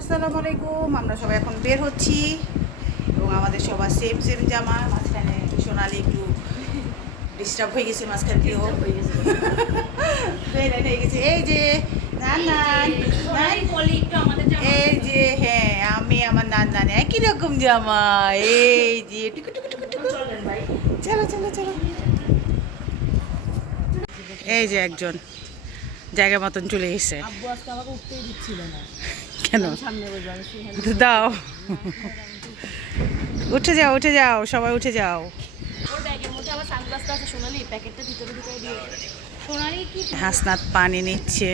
আসসালামু আলাইকুম আমরা সবাই এখন বের হচ্ছি। এবং আমাদের সবার সেম সেম জামা মাঝখানে সোনালি একটু ডিস্টার্ব হয়ে গেছে মাঝখান দিয়েও। হয়ে গেছে। এই যে। এই যে হ্যাঁ আমি আমার নান নান একই রকম জামা। এই যে টুকু টুকু টুকু টুকু। চলো চলো চলো। এই যে একজন জায়গা মতন চলে এসেছে। আব্বু আজকে আমাকে উঠতেই দিচ্ছিল না। কেন? দাও। উঠে যাও উঠে যাও সবাই উঠে যাও। ওর ব্যাগের মধ্যে আমার সানগ্লাসটা আছে সোনালি প্যাকেটটা ভিতরে ঢুকিয়ে দিয়ে সোনালি কি হাসনাত পানি নিচ্ছে।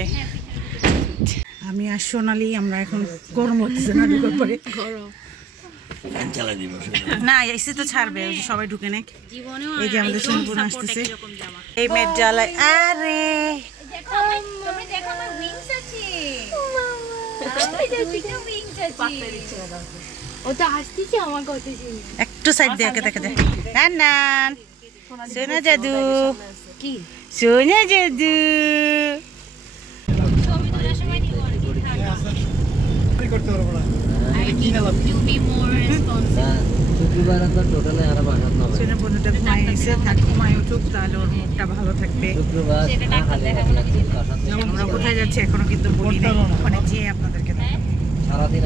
আমি আর সোনালি আমরা এখন গরম হচ্ছে না ঢুকার পরে। না এসে তো ছাড়বে সবাই ঢুকে নেক। জীবনেও এই যে আমাদের সম্পূর্ণ আসতেছে এই মেয়ের জ্বালায় আরে! ও তো হাসতেছে আমার কথা শুনে একটু সাইড দিয়ে দেখে দেখ নান নান। সোনা জাদু। কি সোনা জাদু। করতে পারব সময় কি টু বি মোর রেসপন্সিবল শুক্রবার টোটালে আর বাসাত না সোনা বন্ধুটা ঘুমাই এসে থাক ঘুমাই উঠুক তাহলে ওর মুখটা ভালো থাকবে। শুক্রবার। আমরা কোথায় যাচ্ছি এখনও কিন্তু বলি নাই। ওখানে যেয়ে আপনাদেরকে দেখাবো। সারাদিন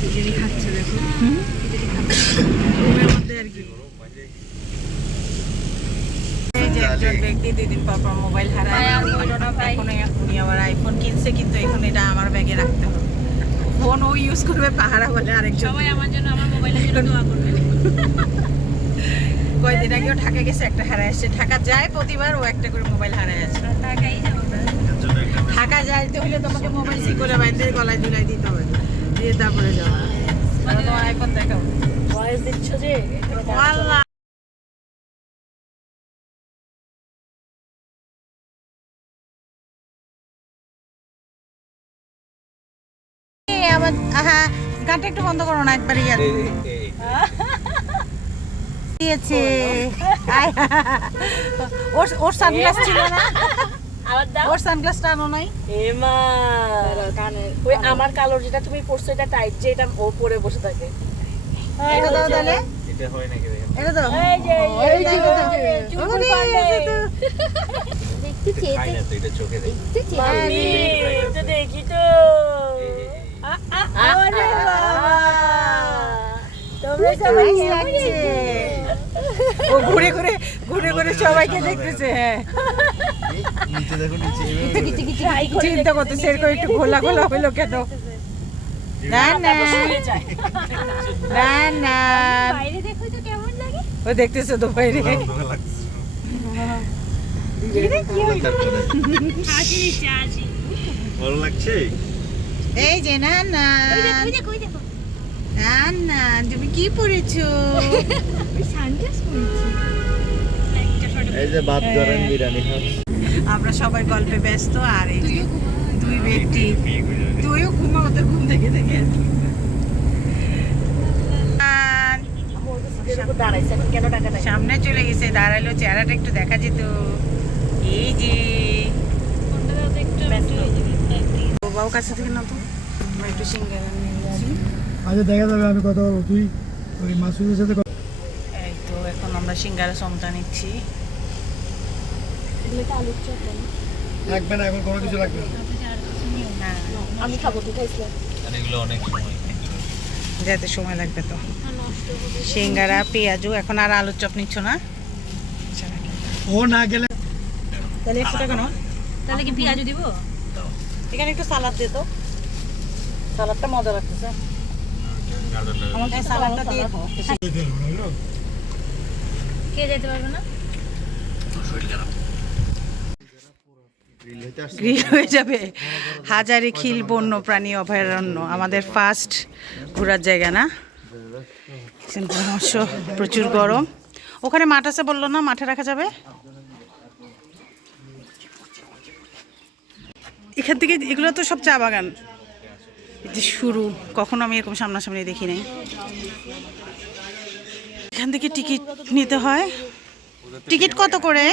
খিচুড়ি খাচ্ছে দেখো। খিচুড়ি খাচ্ছে। রুমের মধ্যে আর কি। এই যে একজন ব্যক্তি দুই দিন পর পর মোবাইল হারায়। এখন উনি আবার আইফোন কিনছে কিন্তু এখন এটা আমার ব্যাগে রাখতে হবে। ফোন ও ইউজ করবে পাহারা বলে আরেকজন। সবাই আমার জন্য আমার মোবাইলের জন্য দোয়া করবেন কয়দিন আগেও ঢাকা গেছে একটা হারায় আসছে। ঢাকা যায় প্রতিবার ও একটা করে মোবাইল হারায় যাব ঢাকা যাইতে হলে তোমাকে মোবাইল সি করে বাইন্দে গলায় ঝুলাই দিতে হবে। দিয়ে তারপরে যাওয়া। মানে তোমার আইফোন দেখাও। ভয়েস দিচ্ছ যে? গানটা একটু বন্ধ করো না একবারই গেল দিয়েছে ওর ওর সানগ্লাস ছিল না ওর সানগ্লাসটা আনো নাই এমা কানে ওই আমার কালোর যেটা তুমি পরছো এটা টাইট যে এটা ও পরে বসে থাকে এটা দাও তাহলে এটা হয় নাকি এটা দাও এই যে, এই যে, পান্ডে। চোখে দেখি তো আ, আ, ওরে বাবা। তোমরা সবাই লাগছে। ও ঘুরে ঘুরে ঘুরে ঘুরে সবাইকে দেখতেছে হ্যাঁ। নিচে দেখো নিচে করে চিন্তা করতেছে এরকম একটু ঘোলা ঘোলা হইল কেন? না না। না না। বাইরে দেখো তো কেমন লাগে। ও দেখতেছে তো বাইরে। ভালো লাগছে? এই যে না তুমি কি পড়েছো এই যে ভাত গরম বিরিয়ানি আমরা সবাই গল্পে ব্যস্ত আর এই যে দুই ব্যক্তি তুইও ঘুমা ওদের ঘুম থেকে থেকে। সামনে চলে গেছে দাঁড়াল চেহারাটা একটু দেখা যেত। এই যে বাবু কাছে থেকে না তো। আমরা একটু নিচ্ছি। আচ্ছা দেখা যাবে আমি কথা বলব। তুই ওই মাসুদের সাথে কথা- এই তো এখন আমরা সিঙ্গারা সমটা নিচ্ছি। লাগবে না এখন কোনো কিছু লাগবে না। হ্যাঁ। আমি খাব এগুলো অনেক সময় যেতে সময় লাগবে তো। সিঙ্গারা পেঁয়াজু এখন আর আলুর চপ নিচ্ছ না? ও না গেলে তাহলে একশো টাকা তাহলে কি পেঁয়াজু দিব? এখানে একটু সালাদ দে তো। সালাদটা মজা লাগতেছে। আমার সালাদটা দিয়ে কে যেতে পারবে না গৃহ হয়ে যাবে। হাজারি খিল বন্য প্রাণী অভয়ারণ্য। আমাদের ফার্স্ট ঘোরার জায়গা না? প্রচুর গরম। ওখানে মাঠ আছে বলল না? মাঠে রাখা যাবে? এখান থেকে এগুলো তো সব চা বাগান। যে শুরু কখনো আমি এরকম সামনাসামনি দেখি নাই। এখান থেকে টিকিট নিতে হয়। টিকিট কত করে?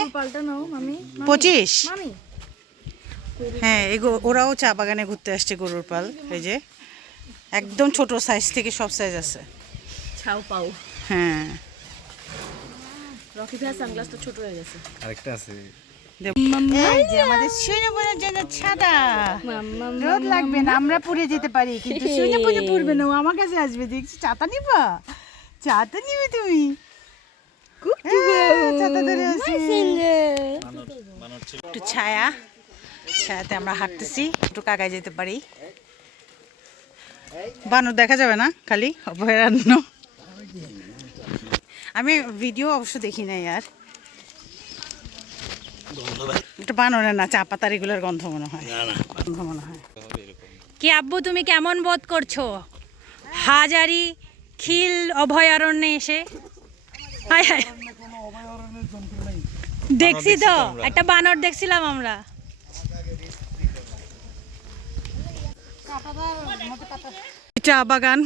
পঁচিশ? মামি হ্যাঁ এগো ওরাও চা বাগানে ঘুরতে আসছে গরুর পাল এই যে। একদম ছোট সাইজ থেকে সব সাইজ আছে। ছাও পাও। হ্যাঁ। রকি ভাই সানগ্লাস তো ছোট হয়ে গেছে। আরেকটা আছে। আমাদের জন্য ছাতা রোদ লাগবে না আমরা পুড়ে যেতে পারি কিন্তু পড়বে না ও আমার কাছে আসবে দেখছি ছাতা নিবা? ছাতা নিবে তুমি? হ্যাঁ। একটু ছায়া। ছায়াতে আমরা হাঁটতেছি একটু কাকায় যেতে পারি। বানর দেখা যাবে না খালি অভয়ারণ্য। আমি ভিডিও অবশ্য দেখি নাই আর। এটা বানরের না চা পাতার এগুলোর গন্ধ মনে হয়। গন্ধ মনে হয়। কি আব্বু তুমি কেমন বোধ করছ? হাজারি খিল অভয়ারণ্যে এসে? হায় হায়। দেখছি তো একটা বানর দেখছিলাম আমরা। চা বাগান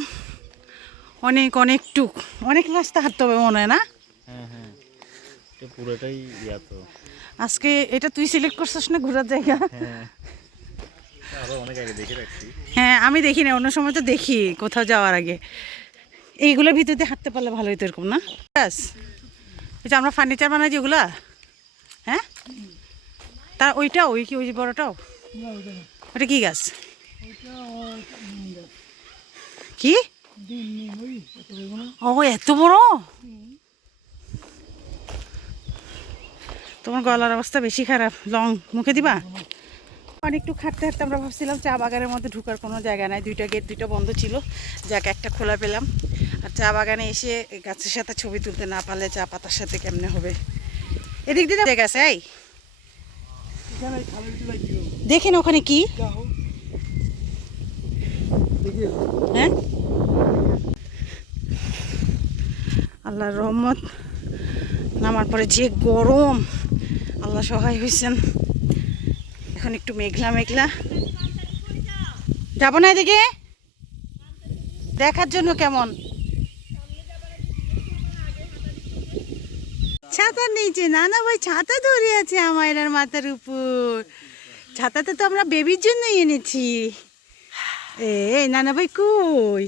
অনেক অনেক টুক। অনেক রাস্তা হাঁটতে হবে মনে হয় না? হ্যাঁ হ্যাঁ। পুরোটাই ইয়া তো। আজকে এটা তুই সিলেক্ট করছিস না ঘোরার জায়গা? হ্যাঁ। হ্যাঁ আমি দেখি না অন্য সময় তো দেখি কোথাও যাওয়ার আগে। এইগুলোর ভিতরে হাঁটতে পারলে ভালো হতো এরকম না? ব্যাস। যে আমরা ফার্নিচার বানাই যেগুলা হ্যাঁ? তা ওইটা ওই কি ওই যে বড়টাও? ওটা কি গাছ? কি? ও এত বড়? তোমার গলার অবস্থা বেশি খারাপ। লং মুখে দিবা? অনেকটু খাটতে হাঁটতে আমরা ভাবছিলাম চা বাগানের মধ্যে ঢুকার কোনো জায়গা নাই। দুইটা গেট দুইটা বন্ধ ছিল। যাকে একটা খোলা পেলাম। আর চা বাগানে এসে গাছের সাথে ছবি তুলতে না পারলে চা পাতার সাথে কেমনে হবে? এদিক দিয়ে আছে এই? দেখেন ওখানে কি। হ্যাঁ? আল্লাহর রহমত। নামার পরে যে গরম। আল্লাহ সহায় হয়েছেন এখন একটু মেঘলা মেঘলা। যাব না এদিকে? দেখার জন্য কেমন? ছাতা নিচে। না না ভাই ছাতা ধরে আছে আমার মাথার উপর। ছাতাটা তো আমরা বেবির জন্যই এনেছি। এ নানা ভাই কই?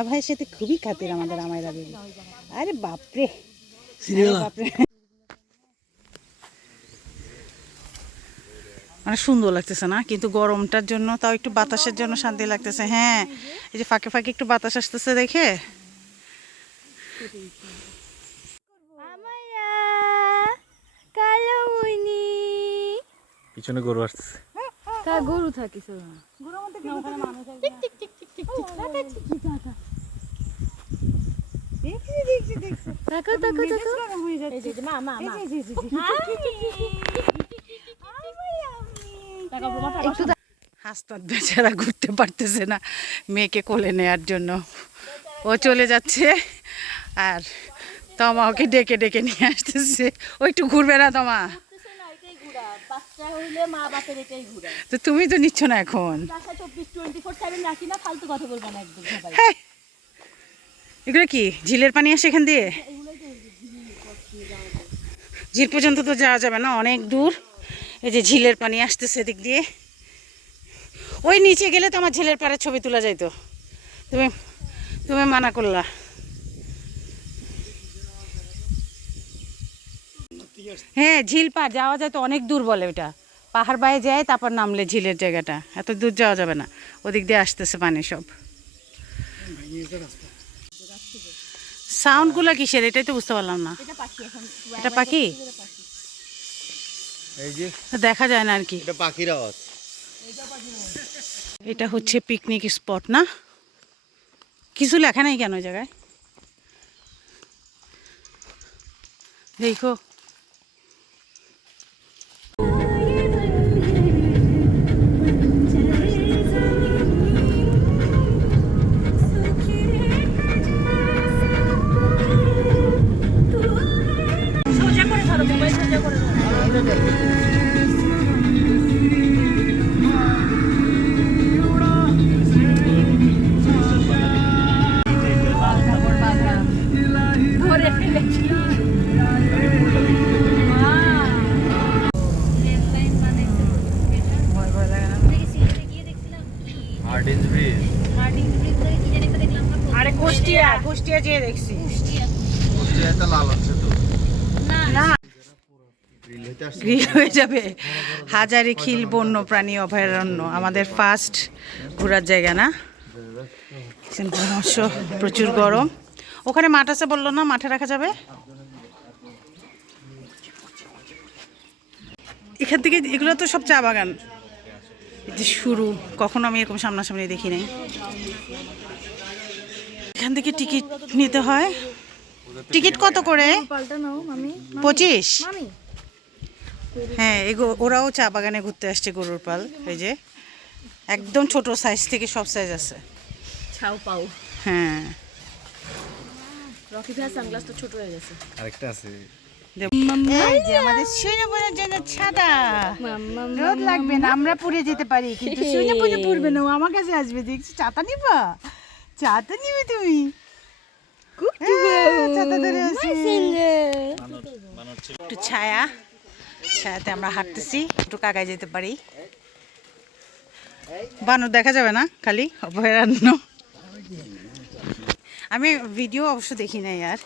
নানা ভাইয়ের সাথে খুবই খাতির আমাদের আমায়রা বেবি আরে বাপরে বাপরে মানে সুন্দর লাগতেছে না কিন্তু গরমটার জন্য তাও একটু বাতাসের জন্য শান্তি লাগতেছে হ্যাঁ এই যে ফাঁকে ফাঁকে একটু বাতাস আসতেছে দেখে মনি পিছনে গরু আসতেছে তা গরু থাকিস তাকো তাকো তাকো এই যে মা মা মা একটু হাসতাত বেচারা ঘুরতে পারতেছে না মেয়েকে কোলে নেয়ার জন্য ও চলে যাচ্ছে আর তমা ওকে ডেকে ডেকে নিয়ে আসতেছে ও একটু ঘুরবে না তমা তো তুমি তো নিচ্ছ না এখন এগুলো কি? ঝিলের পানি আসে এখান দিয়ে? ঝিল পর্যন্ত তো যাওয়া যাবে না, অনেক দূর। এই যে ঝিলের পানি আসতেছে এদিক দিয়ে। ওই নিচে গেলে তো আমার ঝিলের পাড়ে ছবি তোলা যাইতো। তুমি তুমি মানা করলা। হ্যাঁ ঝিল পাড়, যাওয়া যায় তো অনেক দূর বলে ওটা পাহাড় বায়ে যায়, তারপর নামলে ঝিলের জায়গাটা। এত দূর যাওয়া যাবে না। ওদিক দিয়ে আসতেছে পানি সব। সাউন্ডগুলো কিসের? এটাই তো বুঝতে পারলাম না। এটা পাখি দেখা যায় না আর কি। এটা পাখির আওয়াজ। এটা হচ্ছে পিকনিক স্পট না? কিছু লেখা নাই কেন ওই জায়গায়? দেখো। গ্রিল হয়ে যাবে। হাজারি খিল বন্য প্রাণী অভয়ারণ্য। আমাদের ফার্স্ট ঘোরার জায়গা না? প্রচুর গরম। ওখানে মাঠ আছে বলল না মাঠে রাখা যাবে? এখান থেকে এগুলো তো সব চা বাগান। যে শুরু। কখনো আমি এরকম সামনাসামনি দেখি নাই। এখান থেকে টিকিট নিতে হয়। টিকিট কত করে? পঁচিশ? হ্যাঁ এগো ওরাও চা বাগানে ঘুরতে আসছে গরুর পাল এই যে। একদম ছোট সাইজ থেকে সব সাইজ আছে। ছাও পাও। হ্যাঁ। রকি ভাই সানগ্লাস তো ছোট হয়ে গেছে। আরেকটা আছে। দেব- এই যে আমাদের সুইনপুরের জন্য ছাদা। রোদ লাগবে না আমরা পুড়ে যেতে পারি কিন্তু সুইনপুরে পুড়বে না ও আমার কাছে আসবে দেখছি চাতা নিবা? চাতা নিবে তুমি? হ্যাঁ, ছাতা ধরে আছি। একটু ছায়া। ছায়াতে আমরা হাঁটতেছি একটু কাকায় যেতে পারি। বানর দেখা যাবে না খালি অভয়ারণ্য। আমি ভিডিও অবশ্য দেখি নাই আর।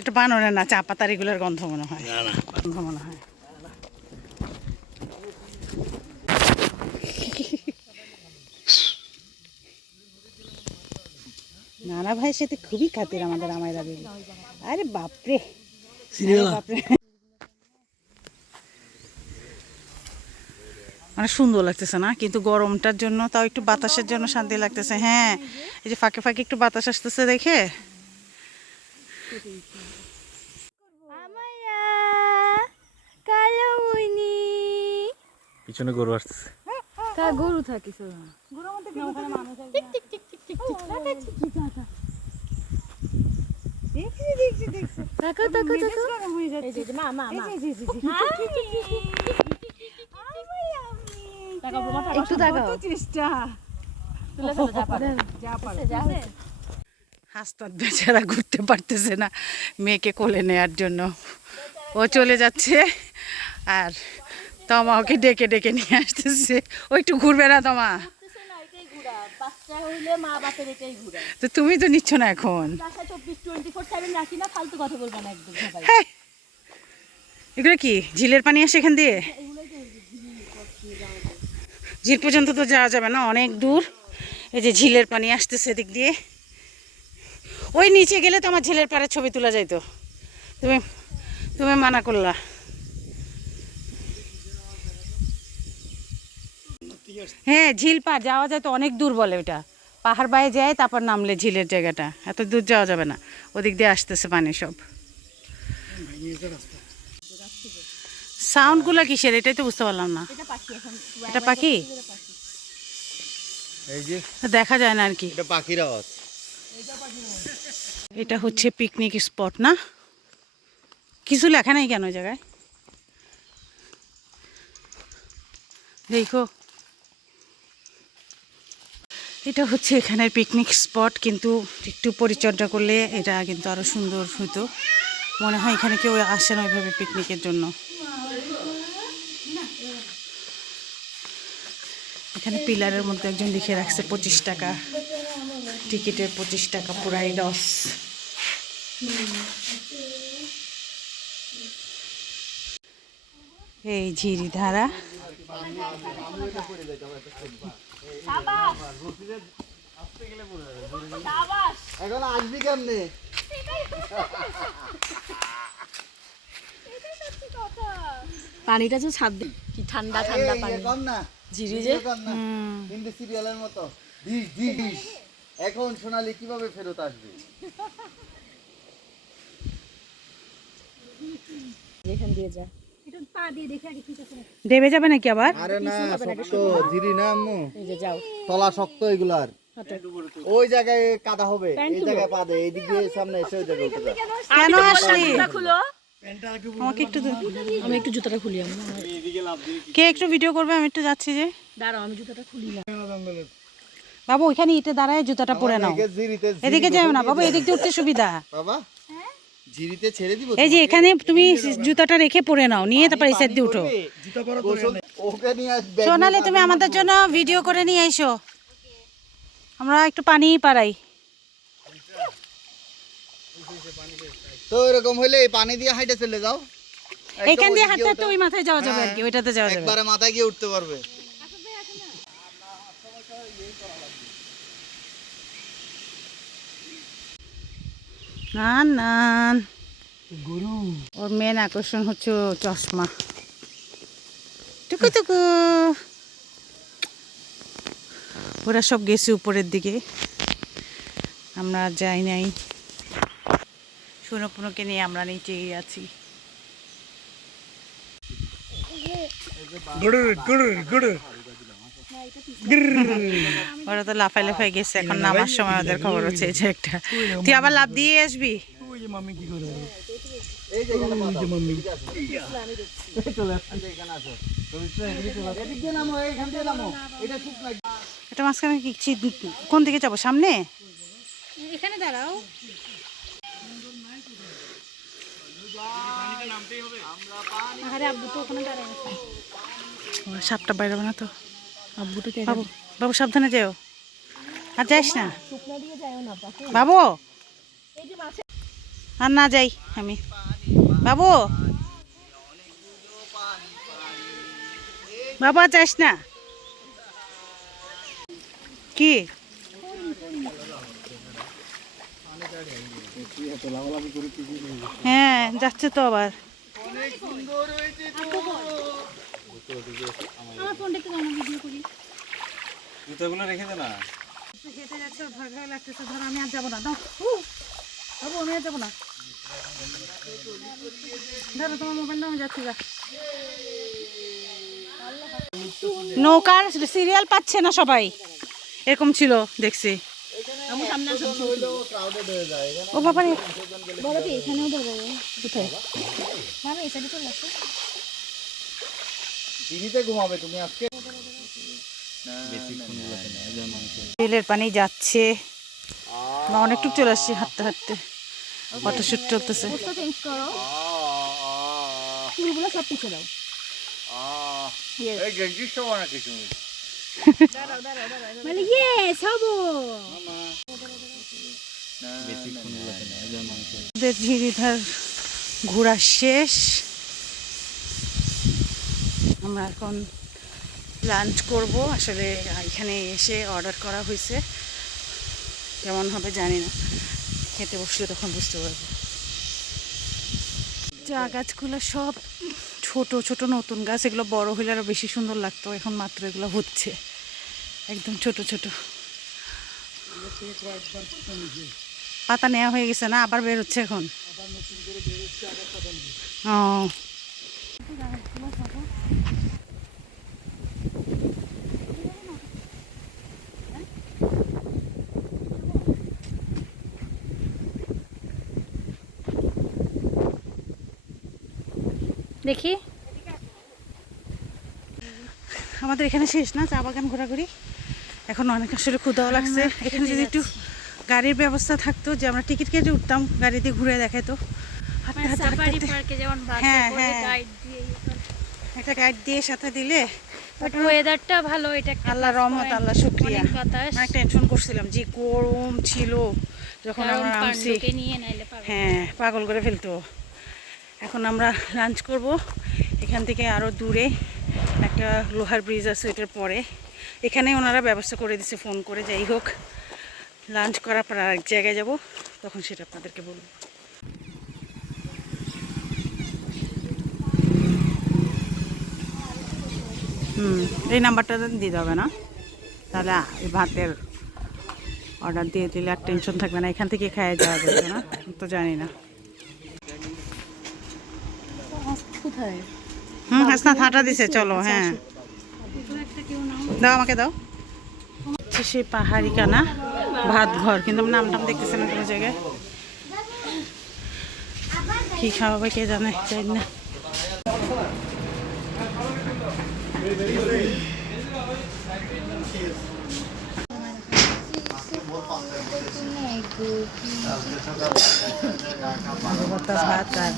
এটা বানরের না চা পাতা রেগুলার গন্ধ মনে হয়। গন্ধ মনে হয়। নানা ভাইয়ের সাথে খুবই খাতির আমাদের আমায় বেবি। আরে বাপরে! মানে সুন্দর লাগতেছে না? কিন্তু গরমটার জন্য তাও একটু বাতাসের জন্য শান্তি লাগতেছে। হ্যাঁ এই যে ফাঁকে ফাঁকে একটু বাতাস আসতেছে দেখে। আমায়া কালো মুনি পিছনে গরু আসতেছে। কা গরু থাকিস তাকাও তাকাও তাকাও। এই যে মা মা মা। টাকা বোমাটা একটু তাকাও। তুলে ফেলে যা বেচারা ঘুরতে পারতেছে না মেয়েকে কোলে নেওয়ার জন্য। ও চলে যাচ্ছে আর তমা ওকে ডেকে ডেকে নিয়ে আসতেছে। ও একটু ঘুরবে না তমা? বাচ্চা হইলে মা বাপের এটাই ঘুরা। তো তুমি তো নিচ্ছ না এখন? বাসায় চব্বিশ টোয়েন্টি ফোর সেভেন রাখি না ফালতু কথা বলবে না একদম সবাই। হ্যাঁ এগুলো কি ঝিলের পানি আসে এখান দিয়ে? ঝিল পর্যন্ত তো যাওয়া যাবে না অনেক দূর। এই যে ঝিলের পানি আসতেছে এদিক দিয়ে। ওই নিচে গেলে তো আমার ঝিলের পাড়ে ছবি তোলা যাইতো। তুমি তুমি মানা করলা। হ্যাঁ ঝিল পা যাওয়া যায় তো অনেক দূর বলে ওটা পাহাড় বায়ে যায় তারপর নামলে ঝিলের জায়গাটা। এত দূর যাওয়া যাবে না। ওদিক দিয়ে আসতেছে পানি সব। সাউন্ডগুলো কিসের? এটাই তো বুঝতে পারলাম না। এটা পাখি দেখা যায় না আর কি। এটা পাখির আওয়াজ। এটা হচ্ছে পিকনিক স্পট না? কিছু লেখা নাই কেন ওই জায়গায়? দেখো। এটা হচ্ছে এখানের পিকনিক স্পট কিন্তু একটু পরিচর্যা করলে এটা কিন্তু আরও সুন্দর হতো মনে হয় এখানে কেউ আসে না ওইভাবে পিকনিকের জন্য। এখানে পিলারের মধ্যে একজন লিখে রাখছে পঁচিশ টাকা। টিকিটের পঁচিশ টাকা পুরাই লস এই ঝিরি ধারা এখন আসবি কেমনে? পানিটা তো ছাদ দে। কি ঠান্ডা ঠান্ডা পানি। কম না। ঝিরি যে? হিন্দি সিরিয়ালের মতো। ডিশ ডিশ এখন সোনালি কীভাবে ফেরত আসবে? যেখান দিয়ে যা। দেবে যাবে নাকি আবার? আরে না শক্ত না। আম্মু। এই যে যাও। তলা শক্ত এগুলার। ওই জায়গায় কাদা হবে। এই জায়গায় পা দে এইদিক দিয়ে সামনে এসে ওই জায়গায় উঠে কেন আসলি? আমাকে একটু আমি একটু জুতাটা খুলি আমি কে একটু ভিডিও করবে? আমি একটু যাচ্ছি যে। দাঁড়াও আমি জুতাটা খুলি না। বাবু ওইখানে ইটে দাঁড়ায় জুতাটা পরে নাও। এদিকে এদিকে যাও না বাবু এদিক দিয়ে উঠতে সুবিধা। বাবা। জিরিতে ছেড়ে দিব এই যে এখানে তুমি জুতাটা রেখে পরে নাও নিয়ে তারপর এই সাইড দিয়ে উঠো। গোসল ওকে নিয়ে সোনালি তুমি আমাদের জন্য ভিডিও করে নিয়ে এসো। আমরা একটু পানি পারাই তো এরকম হলে এই পানি দিয়ে হাইটে চলে যাও। এখান দিয়ে হাঁটতে হাঁটতে ওই মাথায় যাওয়া যাবে আর কি ওইটাতে যাওয়া যাবে। একবারে মাথায় গিয়ে উঠতে পারবে। না না ওর মেন আকর্ষণ হচ্ছে চশমা। টুকু টুকু। ওরা সব গেছে উপরের দিকে। আমরা আর যাই নাই। সুনপুনকে নিয়ে আমরা নিচেই আছি। ওরা তো লাফাই লাফাই গেছে এখন নামার সময় ওদের খবর হচ্ছে এই যে একটা। তুই আবার লাভ দিয়ে আসবি? ওই যে মাম্মি কি করে? এই যে এখানে ওই যে মাম্মি এদিক দিয়ে নামো এইখান দিয়ে নামো এটা ঠিক না এটা মাঝখানে কি কোন দিকে যাব সামনে? এখানে দাঁড়াও। আরে আব্বু তো ওখানে দাঁড়ায় আছে। ও, সাপটা বাইরে না তো? বাবু বাবু সাবধানে যেও। আর যাইস না? বাবু আর না যাই আমি। বাবু? বাবু আর যাইস না? কি? হ্যাঁ যাচ্ছে তো আবার। আমার ফোনটা একটু ভিডিও করি। জুতাগুলো রেখে দে না। হেঁটে যাচ্ছে ভয় ভয় লাগতেছে ধর আমি আর যাব না। দাও বাবু আমি আর যাব না। ধরো তোমার মোবাইল নাও আমি যাচ্ছি যা। নৌকার সিরিয়াল পাচ্ছে না সবাই? এরকম ছিল দেখছি। ও বাবা এখানেও ধরে কোথায়? জিরিতে ঘুমাবে তুমি আজকে? তেলের পানি যাচ্ছে। বা অনেকটুকু চলে আসছি হাঁটতে হাঁটতে। ফটোশুট চলতেছে। চেঞ্জ করো চুলগুলো সব পিছে দাও এই গেঞ্জির সবার না কিছু মানে ইয়েস হব আমাদের ঝিরিধার ঘোরা শেষ আমরা এখন লাঞ্চ করব। আসলে এখানে এসে অর্ডার করা হয়েছে। কেমন হবে জানি না। খেতে বসলে তখন বুঝতে পারব। চা গাছগুলো সব ছোট ছোট নতুন গাছ, এগুলো বড় হলে আরও বেশি সুন্দর লাগতো। এখন মাত্র এগুলো হচ্ছে। একদম ছোট ছোট। পাতা নেওয়া হয়ে গেছে না? আবার বের হচ্ছে এখন? ও। দেখি। আমাদের এখানে শেষ না চা বাগান ঘোরাঘুরি। এখন অনেক আসলে ক্ষুদাও লাগছে। এখানে যদি একটু গাড়ির ব্যবস্থা থাকতো যে আমরা টিকিট কেটে উঠতাম গাড়িতে ঘুরে হাঁটতে হাঁটতে যেমন বাসে হ্যাঁ, হ্যাঁ। একটা গাইড দিয়ে সাথে দিলে বাট ওয়েদারটা ভালো এটা আল্লাহ plus রহমত point। আল্লাহ শুক্রিয়া। অনেক টেনশন করছিলাম যে গরম ছিল যখন আমরা নামছি। হ্যাঁ পাগল করে ফেলতো। এখন আমরা লাঞ্চ করব। এখান থেকে আরও দূরে একটা লোহার ব্রিজ আছে, ওইটার পরে। এখানে ওনারা ব্যবস্থা করে দিছে ফোন করে, যাই হোক লাঞ্চ করার পর আরেক জায়গায় যাব, তখন সেটা আপনাদেরকে বলব। হুম, এই নাম্বারটা দিতে হবে না। তাহলে ভাতের অর্ডার দিয়ে দিলে আর টেনশন থাকবে না, এখান থেকে খাইয়ে যাওয়া যাবে না, তো জানি না। কোথায়? হুম হাসনা থাটা দিছে চলো হ্যাঁ। দাও আমাকে দাও। হচ্ছে সেই পাহাড়ি কানা ভাত ঘর কিন্তু আমি নাম টাম দেখতেছি না কোনো জায়গায়। কি খাওয়াবে কে জানে জানি না। ভাত আর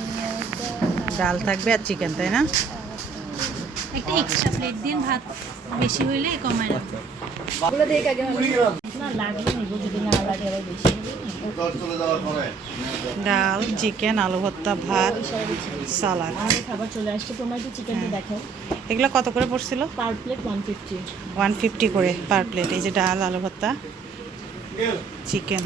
ডাল থাকবে আর চিকেন তাই না? একটা এক্সট্রা প্লেট দিন ভাত বেশি হইলে কমায় রাখব। ডাল চিকেন আলু ভর্তা ভাত সালাদ। আমাদের খাবার চলে আসছে তোমরা একটু চিকেনটা দেখো। এগুলো কত করে পড়ছিল? Per plate one fifty one fifty করে পার প্লেট এই যে ডাল আলু ভর্তা চিকেন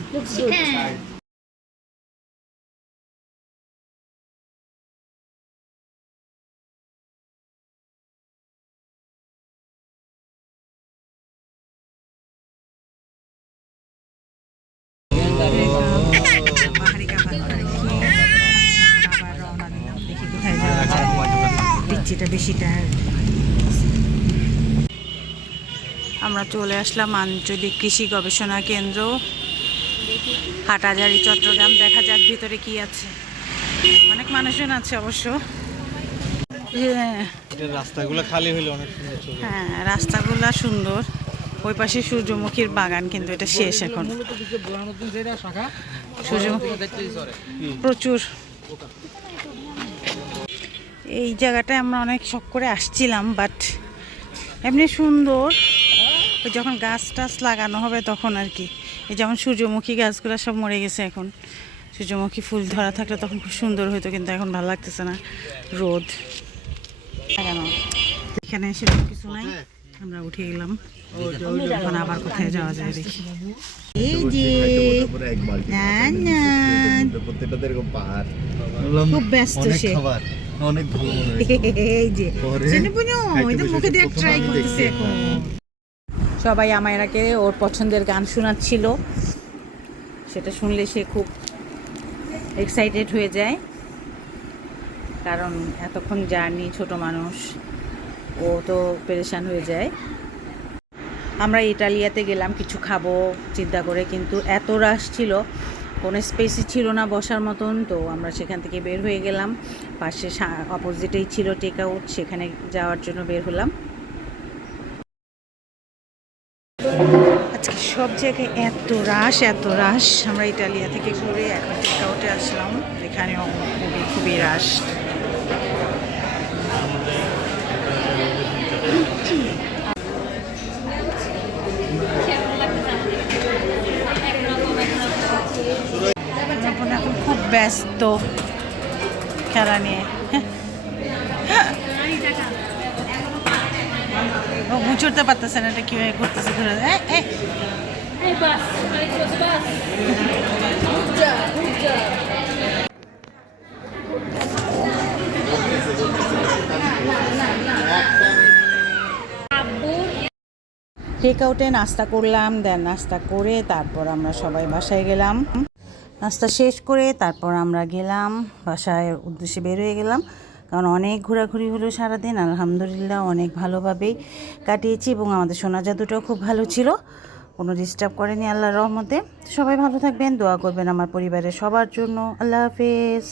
আমরা চলে আসলাম আঞ্চলিক কৃষি গবেষণা কেন্দ্র। হাটাজারি চট্টগ্রাম। দেখা যাক ভিতরে কি আছে। অনেক মানুষজন আছে অবশ্য। হ্যাঁ। রাস্তাগুলো খালি হলে অনেক সুন্দর হ্যাঁ রাস্তাগুলা সুন্দর। ওই পাশে সূর্যমুখীর বাগান কিন্তু এটা শেষ এখন। সূর্যমুখী প্রচুর। এই জায়গাটায় আমরা অনেক শখ করে আসছিলাম বাট এমনি সুন্দর। ওই যখন গাছ টাছ লাগানো হবে তখন আর কি। এই যেমন সূর্যমুখী গাছগুলো সব মরে গেছে এখন। সূর্যমুখী ফুল ধরা থাকলে তখন খুব সুন্দর হতো কিন্তু এখন ভালো লাগতেছে না। রোদ লাগানো। এখানে সেরকম কিছু নাই। আমরা উঠে গেলাম। এখন আবার কোথায় যাওয়া যায় দেখি। এই যে খুব ব্যস্ত অনেক সে। অনেক ভালো মনে এই যে মুখে দিয়ে ট্রাই করতেছে এখন। হ্যাঁ। সবাই আমায়রাকে ওর পছন্দের গান শোনাচ্ছিল। সেটা শুনলে সে খুব এক্সাইটেড হয়ে যায়। কারণ এতক্ষণ জার্নি ছোট মানুষ, ও তো পেরেশান হয়ে যায়। আমরা ইটালিয়াতে গেলাম, কিছু খাব, চিন্তা করে, কিন্তু এত রাশ ছিল, কোনো স্পেসই ছিল না বসার মতন। তো আমরা সেখান থেকে বের হয়ে গেলাম। পাশে অপোজিটেই ছিল টেক আউট সেখানে যাওয়ার জন্য বের হলাম আজকে সব জায়গায় এত রাশ এত রাশ। আমরা ইটালিয়া থেকে ঘুরে এখন টেক আসলাম। এখানেও খুবই খুবই রাশ। এখন এখন খুব ব্যস্ত খেলা নিয়ে। ও মুচুরতে পারতেছে না এটা কীভাবে করতেছে। ধরে টেক আউটে নাস্তা করলাম দেন নাস্তা করে তারপর আমরা সবাই বাসায় গেলাম। নাস্তা শেষ করে তারপর আমরা গেলাম, বাসায় উদ্দেশ্যে বের হয়ে গেলাম। কারণ অনেক ঘোরাঘুরি হলো সারাদিন, আলহামদুলিল্লাহ, অনেক ভালোভাবেই কাটিয়েছি এবং আমাদের সোনা জাদুটাও খুব ভালো ছিল। কোনো ডিস্টার্ব করেনি আল্লাহর রহমতে। সবাই ভালো থাকবেন, দোয়া করবেন আমার পরিবারের সবার জন্য। আল্লাহ হাফেজ।